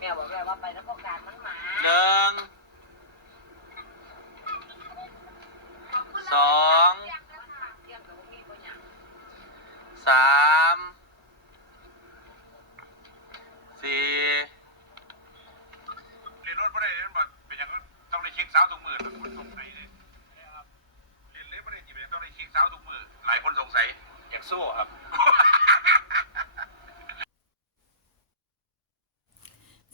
แม่บอกเลยว่าไปแล้วก็การมันหมาหนึ่งสองสามสี่เรียนรถไม่ได้เรียนบ่เป็นอย่างนั้นต้องได้เช็คเช้าทุกมือทุกคนสงสัยเลยนะครับเรียนเล่นไม่ได้จีบต้องได้เช็คเช้าทุกมือหลายคนสงสัยอยากสู้ครับ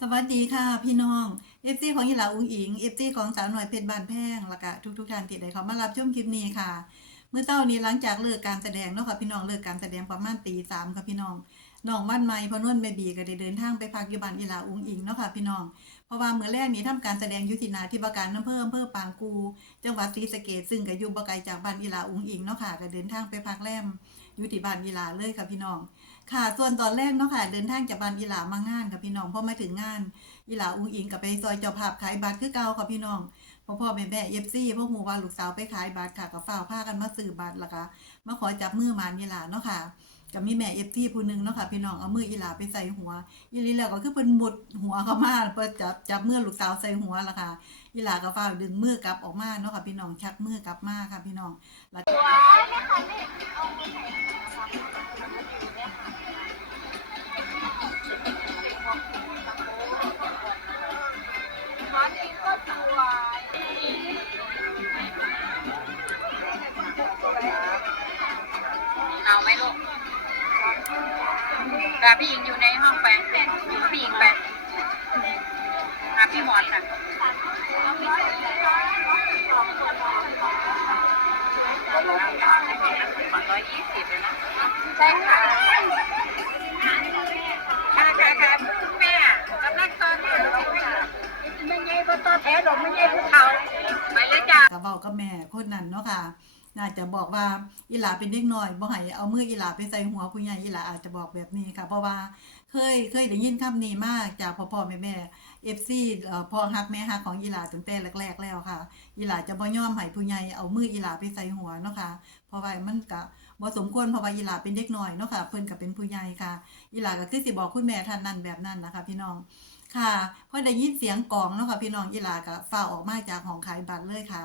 ส วัสดีค่ะพี่น้องเอฟซีของยีหลาอุ้งอิงเอฟซีของสาวหน่อยเพชรบานแพงล้วก็ทุกทุกๆท่านที่ได้เขามารับชมคลิปนี้ค่ะ เมื่อเช้านี้หลังจากเลิกการแสดงเนาะค่ะพี่น้องเลิกการแสดงประมาณตีสามค่ะพี่น้องน้องวันใหม่พอนุ่นเบบีก็ได้เดินทางไปพักอยู่บ้านยีหลาอุ้งอิงเนาะค่ะพี่น้องเพราะว่าเมื่อแรกนี้ทำการแสดงยุตินาที่ประการน้ำเพิ่มเพิ่มปางกู จังหวัดศรีสะเกษซึ่งก็อยู่บ่ไกลจากบ้านยีหลาอุ้งอิงเนาะค่ะก็เดินทางไปพักแรมอยู่ที่บ้านยีหลาเลยค่ะพี่น้อง ค่ะส่วนตอนแรกเนาะค่ะ เดินทางจากบ้านยีหลามางานกับพี่น้องพอมาถึงงานอีหลาอุ้งอิงกับไปซอยเจ้าภาพขายบัตรคือเก่าค่ะพี่น้องพ่อพ่อแม่แม่เอฟซีพวกหมู่ว่าลูกสาวไปขายบัตรค่ะกับฝ้าวพากันมาซื้อบัตรละค่ะมาขอจับมือมานอีหลาเนาะค่ะ กับมีแม่เอฟซีผู้หนึ่งเนาะค่ะพี่น้องเอามืออีหลาไปใส่หัวอีลีแล้วก็คือเปิดหมุดหัวเข้ามาเพิ่อจับจับมือลูกสาวใส่หัวและค่ะอีหลาก็ฝ้าดึงมือกลับออกมาเนาะค่ะพี่น้องชักมือกลับมาค่ะพี่น้องแล้ว แต่พี่หญิงอยู่ในห้องแฟนอยู่กับพี่หญิงไปหาพี่หมอนค่ะร้อยยี่สิบเลยนะใช่ค่ะค่ะค่ะค่ะแม่กำลังตอนนี้ไม่ใช่เพราะตอแท้ดอกไม่ใช่ภูเขาไปเลยจ้า ก็เว้ากับแม่คนนั้นเนาะค่ะ น่าจะบอกว่าอีหลาเป็นเด็กน้อยบ่ให้เอามืออีหลาไปใส่หัวผู้ใหญ่อีหลาอาจจะบอกแบบนี้ค่ะ เพราะว่าเคยเคยได้ยินคำนี้มากจากพ่อพ่อแม่แม่เอ่อพ่อฮักแม่ฮักของอีหลาตั้งแต่แรก ๆ แล้วค่ะอีหลาจะบ่ยอมให้ผู้ใหญ่เอามืออีหลาไปใส่หัวเนาะค่ะเพราะว่ามันก็บ่สมควรเพราะว่าอีหลาเป็นเด็กน้อยเนาะค่ะเพิ่นก็เป็นผู้ใหญ่ค่ะอีหลาก็คือสิบอกคุณแม่ท่านนั้นแบบนั้นนะคะ พี่น้องค่ะพอได้ยินเสียงกลองเนาะค่ะพี่น้องอีหลาก็ฟ้าออกมาจากห้องขายบัตรเลยค่ะ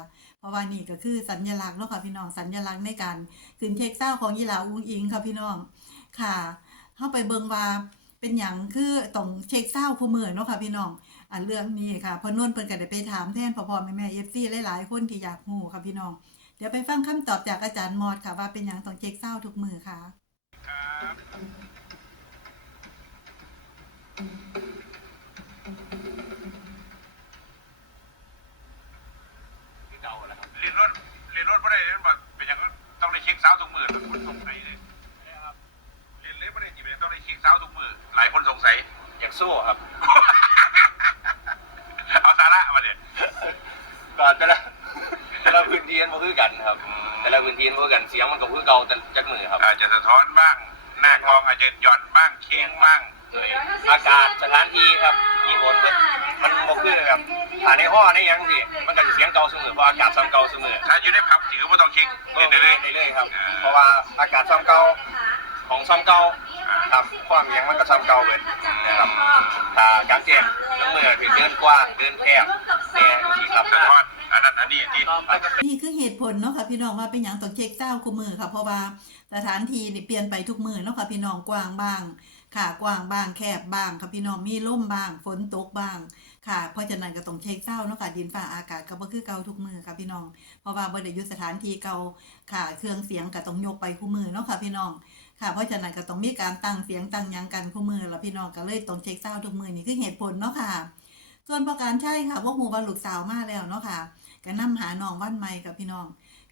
ราะว่านี่ก็คือสัญลักษณ์เนาะค่ะพี่น้องสัญลักษณ์ในการขึ้นเช็คเศร้าของยีหลาอุ้งอิงค่ะพี่น้องค่ะเข้าไปเบิงว่าเป็นหยังคือต้องเช็คเศร้าคู่มือเนาะค่ะพี่น้องอันเรื่องนี้ค่ะเพอนนเพิ่นก็ได้ไปถามแทนพ่อพ่อแม่แม่เอฟซีหลายๆคนที่อยากรู้ค่ะพี่น้องเดี๋ยวไปฟังคำตอบจากอาจารย์มอดค่ะว่าเป็นหยังต้องเช็คเศร้าทุกมือค่ะครับเรียนรถเรียนรถไม่ได้เรียนบ่เป็นอย่างนั้นต้องได้เช็คเช้าทุกมือทุกคนสงสัยเลยนะครับเรียนเล่นไม่ได้จีบต้องได้เช็คเช้าทุกมือหลายคนสงสัย อยากสู้ครับ เอาสาระมาเนี่ยก็แต่ละแต่ละพื้นที่มันบ่คือกันครับ แต่ละพื้นที่มันบ่คือกันเสียงมันก็คือเก่าแต่จักมือครับ อาจจะสะท้อนบ้าง หน้ากลองอาจจะหย่อนบ้างเคียงบ้างโดยอากาศสถานที่ครับมีผลเบิดมันบ่คือแบบถ้าในห้อในหยังสิมันก็สิเสียงเก่าเสมอเพราะอากาศซ้ำเก่าเสมอถ้าอยู่ในผับถือว่าต้องเช็คเพิ่เรื่มอยไปๆเรื่อยๆครับ เพราะว่าอากาศซ้ำเก่าของซ้ำเก่า ครับความหยังมันก็ซ้ำเก่าเบิดนะครับถ้ากลางแจ้งน้ำมือถึงเดินกว้างเดินแคบแน่สิครับสะท้อนอันนั้นอันนี้ที่นี่คือเหตุผลเนาะค่ะพี่น้องว่าเป็นอย่างต้องเช็คเจ้าคู่มือค่ะ เพราะว่าสถานที่นี่เปลี่ยนไปทุกมือเนาะค่ะพี่น้องกว้างบ้างค่ะกว้างบ้างแคบบ้างค่ะพี่น้องมีล่มบ้างฝนตกบ้างค่ะ เพราะฉะนั้นก็ต้องเช็คเจ้าเนาะค่ะดินฟ้าอากาศก็บ่คือเก่าทุกมือค่ะพี่น้อง เพราะว่าบ่ได้อยู่สถานที่เก่าค่ะ เครื่องเสียงก็ต้องยกไปคู่มือเนาะค่ะพี่น้อง ค่ะเพราะฉะนั้นก็ต้องมีการตั้งเสียงตั้งหยังกันคู่มือแล้วพี่น้องก็เลยต้องเช็คเจ้าทุกมือนี่คือเหตุผลเนาะค่ะ ส่วนประการใช่ค่ะว่าหมู่ว่าลูกสาวมาแล้วเนาะค่ะก็นำหาน้องวันใหม่กับพี่น้อง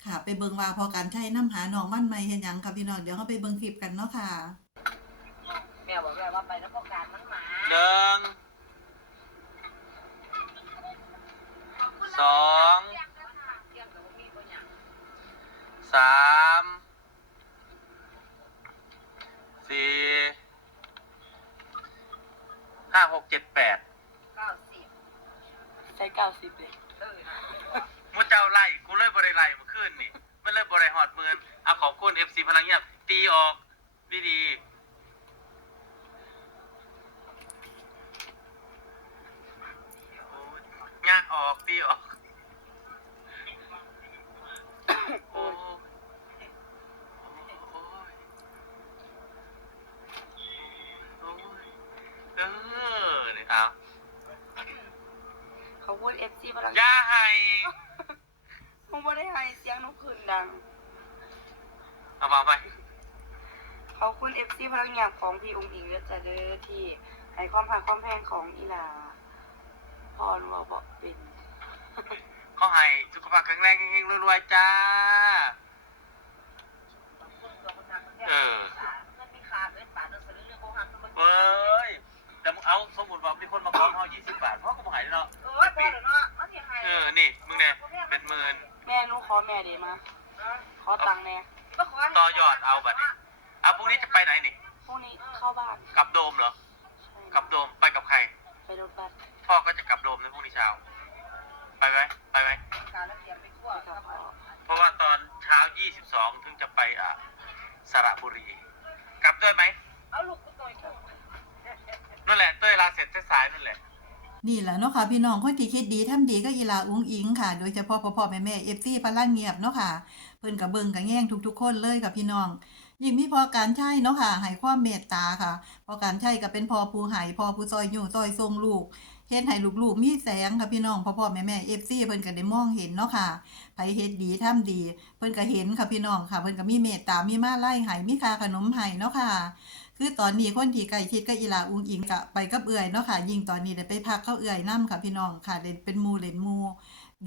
ค่ะ ไปเบิ่งว่าพอการใช้นำหาน้องวันใหม่เห็นหยังค่ะพี่น้องเดี๋ยวเราไปเบิ่งคลิปกันเนาะค่ะแม่บอกเลยว่าไปแล้วก็การมันหมาหนึ่งสองสามสี่ ห้าหกเจ็ดแปดเก้าสิบใช้เก้าสิบเลยเออมุเจ้าไล่กูเลยบริไล่เมื่อคืนนี่ไม่เลยบริหอดเมือนเอาขอบคุณเอฟซีพลังเงียบตีออกดีดี เขาพูดเอฟซีพลังย่าไฮหนูไม่ได้ให้เสียงหนูคืนดัง เอามาไปขอบคุณเอฟซีพลังงานของพี่องค์อิงเลือดจะเด้อที่ไอ้ความผ่าความแพงของอีหลาพรวบเป็นเขาให้สุขภาพแข็งแรงเฮงรวยๆจ้า เออ เออ อแม่เด้มา ขอตังค์แน่ต่อยอดเอาบัดนี้เอาพรุ่งนี้จะไปไหนนี่พรุ่งนี้เข้าบ้านกลับโดมเหรอ ใช่กลับโดมไปกับใคร ไปรถบัสพ่อก็จะกลับโดมในพรุ่งนี้เช้า ไปไหมไปไหมการระเบียบไปทั่วไปกับพ่อเพราะว่าตอนเช้า 22 ถึงจะไปอะสระบุรี กลับด้วยไหม เอาลูกกูต่อยกู นั่นแหละเต้ยลาเสร็จสายๆนั่นแหละ นี่แหละเนาะค่ะ พี่น้องคนที่คิดดีทำดีก็อีลาอุ้งอิงค่ะ โดยเฉพาะพ่อพ่อแม่แม่เอฟซีพลังเงียบเนาะค่ะ เพิ่นกับเบิงกับแง่งทุก ๆ คนเลยกับพี่น้องยิ่งมีพอการใช้เนาะค่ะให้ความเมตตาค่ะ พอการใช้ก็เป็นพอผู้ให้พอผู้ซอยอยู่ซอยทรงลูกเฮ็ดให้ลูกๆมีแสงค่ะพี่น้องพ่อพ่อแม่แม่เอฟซีเพิ่นก็ได้มองเห็นเนาะค่ะไผเฮ็ดดีทำดี เพิ่นก็เห็นค่ะพี่น้องค่ะ เพิ่นก็มีเมตตามีมาไล่ให้มีค่าขนมให้เนาะค่ะ คือตอนนี้คนที่ใกล้ชิดก็อีลาอุ้งอิงกะไปกับเอื่อยเนาะค่ะยิ่งตอนนี้ได้ไปพักเข้าเอื่อยนํค่ะพี่น้องค่ะเล่นเป็นมูเล่นมู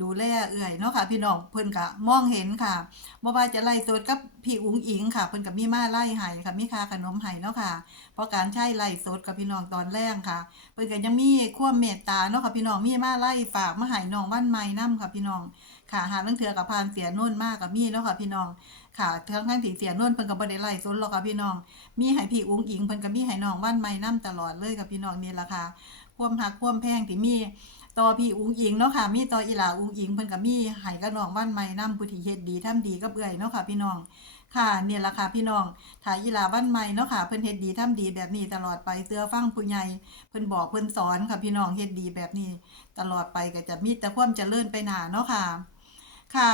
ดูแลเอื่อยเนาะค่ะ พี่น้องเพิ่นก็มองเห็นค่ะบ่ว่าจะไล่สดกับพี่อุ้งอิงค่ะ เพิ่นก็มีมาไล่ให้ค่ะมีค่าขนมให้เนาะค่ะ เพราะการใช้ไล่สดกับพี่น้องตอนแรกค่ะ เพิ่นก็ยังมีความเมตตาเนาะค่ะพี่น้องมีมาไล่ฝากมาให้น้องวันใหม่นํค่ะพี่น้องค่ะหาเรื่องเถือกับพานเสียโน่นมากกับมีเนาะค่ะพี่น้องค่ะทั้งทั้งที่เสียโน่นเพิ่นก็บ่ได้ไล่สนหรอกค่ะพี่น้อง มีให้พี่อุ้งอิงเพิ่นก็มีให้น้องวันใหม่นํตลอดเลยกับพี่น้องนี่ล่ะค่ะความหักความแพงที่มี ต่อพี่อุ้งอิงเนาะค่ะ มีต่ออีหลาอุ้งอิงเพิ่นก็มีให้กับน้องวันใหม่นํผู้ที่เฮ็ดดีทำดีกับเอื้อยเนาะค่ะ พี่น้องค่ะเนี่ยละค่ะพี่น้องถ้ายอีหลาวันใหม่เนาะค่ะเพิ่นเฮ็ดดีทำดีแบบนี้ตลอดไปเสื้อฟังผู้ใหญ่เพิ่นบอกเพิ่นสอนค่ะพี่น้องเฮ็ดดีแบบนี้ ตลอดไปก็จะมีแต่ความเจริญไปหนาเนาะค่ะ ค่ะ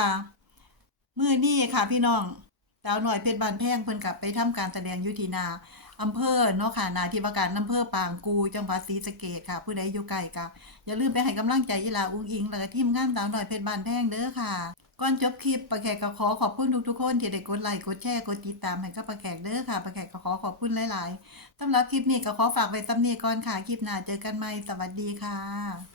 มื้อนี้ค่ะพี่น้องสาวหน่อยเพชรบานแพงเพิ่นกลับไปทำการแสดงอยู่ที่นา อำเภอเนาะค่ะนาที่ว่าการอำเภอปางกูจังหวัดศรีสะเกษค่ะ ผู้ใดอยู่ใกล้ก็อย่าลืมไปให้กำลังใจอีลาอุ้งอิงแล้วก็ทีมงานสาวหน่อยเพชรบานแพงเด้อค่ะ ก่อนจบคลิปประแขกก็ขอขอบคุณทุกๆคนที่ได้กดไลค์กดแชร์กดติดตามให้กับปะแขกเด้อค่ะประแขกก็ขอขอบคุณหลายๆสำหรับคลิปนี้ก็ขอฝากไว้ซ้ำนี้ก่อนค่ะคลิปหน้าเจอกันใหม่สวัสดีค่ะ